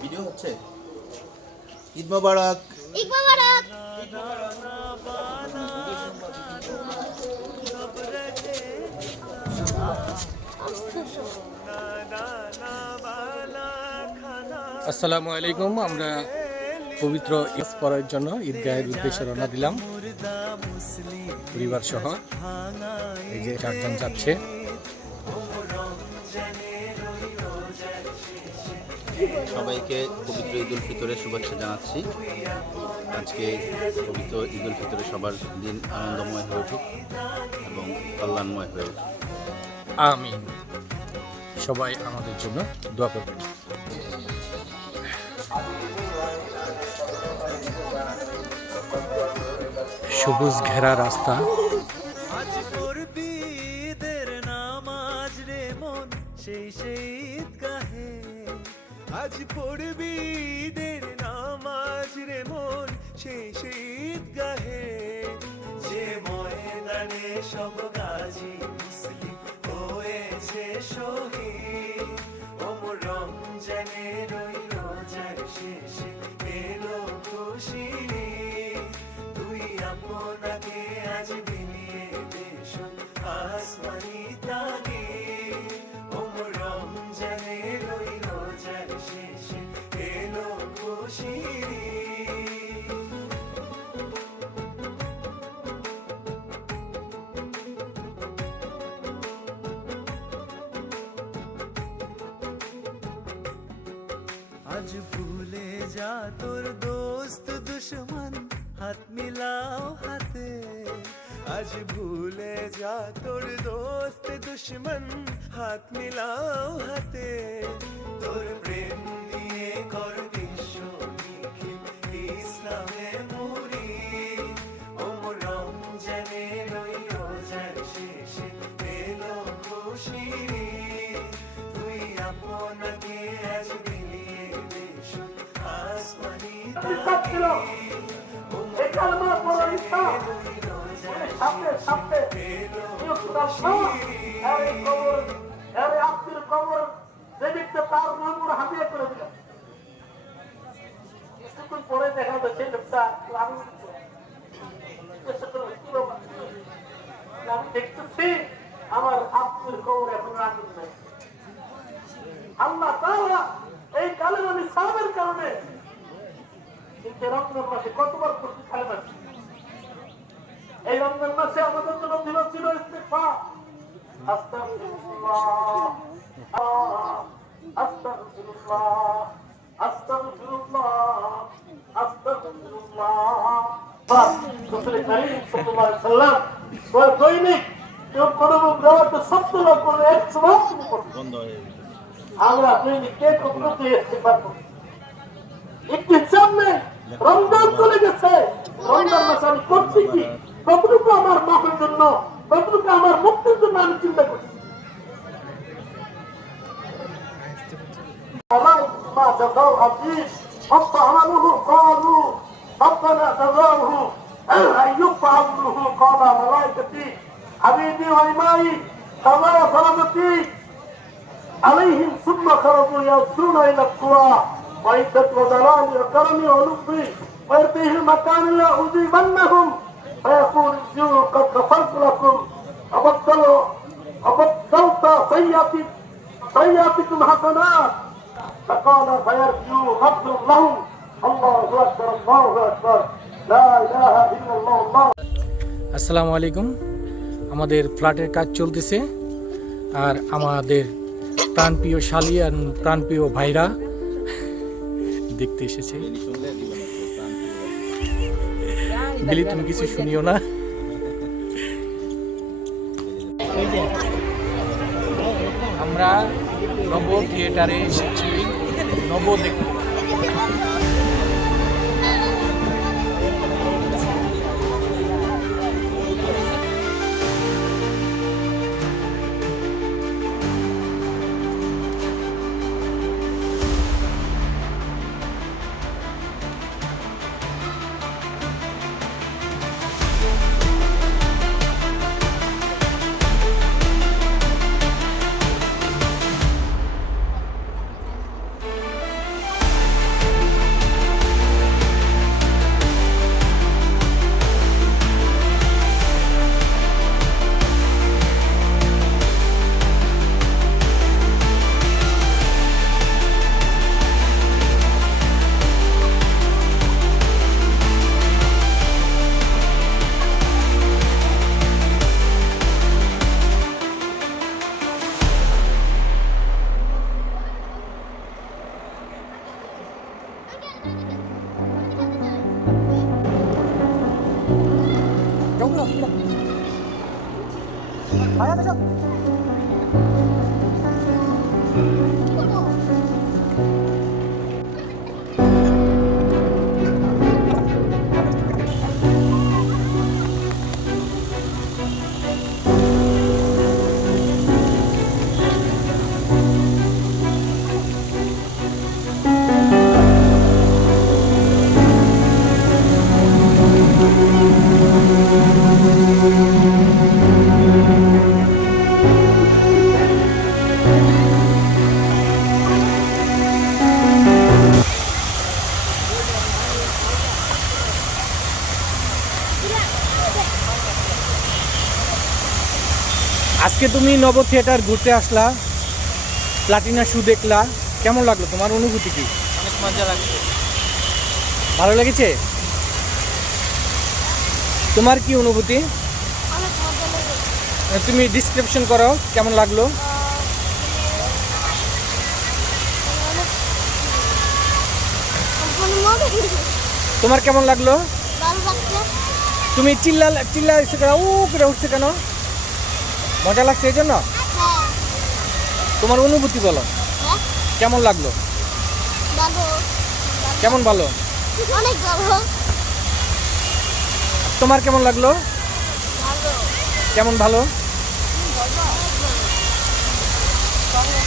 Video হচ্ছে। ঈদ মোবারক। ঈদ মোবারক। আসসালামু আলাইকুম। আমরা পবিত্র ঈদ পড়ার জন্য ঈদগাহের উদ্দেশ্যে রওনা দিলাম পরিবার সহ। এই যে 4 জন যাচ্ছে। সবাইকে পবিত্র ঈদ উল ফিতরের শুভেচ্ছা জানাচ্ছি। আজকে পবিত্র ঈদ উল ফিতরে সবার দিন আনন্দময় হয়ে উঠুক এবং কল্যাণময় হয়ে উঠুক। আমিন। সবাই আমাদের জন্য দোয়া করবেন। সবুজ ঘেরা রাস্তা। আজ পড়বি ঈদের নামাজ রে মন সেই ঈদগাহে। আজ পড়বি ঈদের নামাজ রে মন সেই ঈদগাহে। যে ময়দানে সব গাজী মুসলিম হয়েছে শহীদ। ওমর রমজানের ওই রোজার শেষে এলো খুশির ঈদ। তুই আপনাকে আজ বিলিয়ে দেশ আসমানি তাগিদ। ওমর রমজানের ওই রোজার শেষে এলো খুশির ঈদ। আজ ভুলে যা তোর দোস্ত দুশ্মন হাত মিলাও হাতে। আজ ভুলে যা তোর দোস্ত দুশ্মন হাত মিলাও হাতে। তোর প্রেম দিয়ে কর বিশ্ব নিখিল ইসলামে মুরিদ। ওমর রমজানের ওই রোজার শেষে এলো খুশির ঈদ। তুই আপনাকে আজ বিলিয়ে দেশ আসমানি তাগিদ। পরে দেখা যাচ্ছে লোকটা আমি দেখতেছি আমার আত্মীয় খবর এখন রাখুন নাই। আল্লাহ তাআলা এই কালেমা নিসাবের কারণে রমজান মাসে কতবার করতে কালেমা। এই রমজান মাসে আমাদের জন্য দিল ছিল ইস্তিগফার। আস্তাগফিরুল্লাহ আস্তাগফিরুল্লাহ আস্তাগফিরুল্লাহ আস্তাগফিরুল্লাহ। রাসূল কারীম সাল্লাল্লাহু আলাইহি সাল্লাম দৈনিক কোনো গ্রহতে 70 লাখ করে 100 বার বন্ধ হয়ে গেছে। আমরা দৈনিক কে কতটুকু ইস্তিগফার করি? একটু হিসাব নেই। রমজান চলে গেছে, রমজান মাসে আমি করছি কি? কতটুকু আমার মাফের জন্য, কতটুকু আমার মুক্তির জন্য আমি চিন্তা করছি। ما جزاء العزيز فطعمه قالوا ربنا جزاؤه أن يفعل له قال ملائكتي حبيبي وإمائي صلى سلامتي عليهم ثم خرجوا يسرون إلى القرى وعدة وجلالي وكرمي ولطفي ويرضيه المكان لا أجيبنهم فيقول ارجعوا قد غفرت لكم أبدلت سيئاتكم حسنات فقال فيرجو غفر لهم الله أكبر الله أكبر لا إله إلا الله. আসসালামু আলাইকুম। আমাদের ফ্ল্যাটের কাজ চলতেছে আর আমাদের প্রাণপ্রিয় শালী আর প্রাণপ্রিয় ভাইরা দেখতে এসেছে। বিলি তুমি কিছু শুনিও না। আমরা নব থিয়েটারে এসেছি নব দেখতে। আজকে তুমি নব থিয়েটার ঘুরতে আসলা, প্লাটিনা শু দেখলা, কেমন লাগলো? তোমার অনুভূতি কি? অনেক মজা লাগছে। ভালো লেগেছে? তোমার কি অনুভূতি? অনেক মজা লেগেছে। তুমি ডিসক্রিপশন করো কেমন লাগলো? তোমার কেমন লাগলো? ভালো লাগছে। তুমি চিল্লা ও করে উঠছে কেন? মজা লাগছে এই জন্য? হ্যাঁ। তোমার অনুভূতি বলো, হ্যাঁ, কেমন লাগলো? ভালো। কেমন ভালো? অনেক ভালো। তোমার কেমন লাগলো? ভালো। কেমন ভালো? ভালো।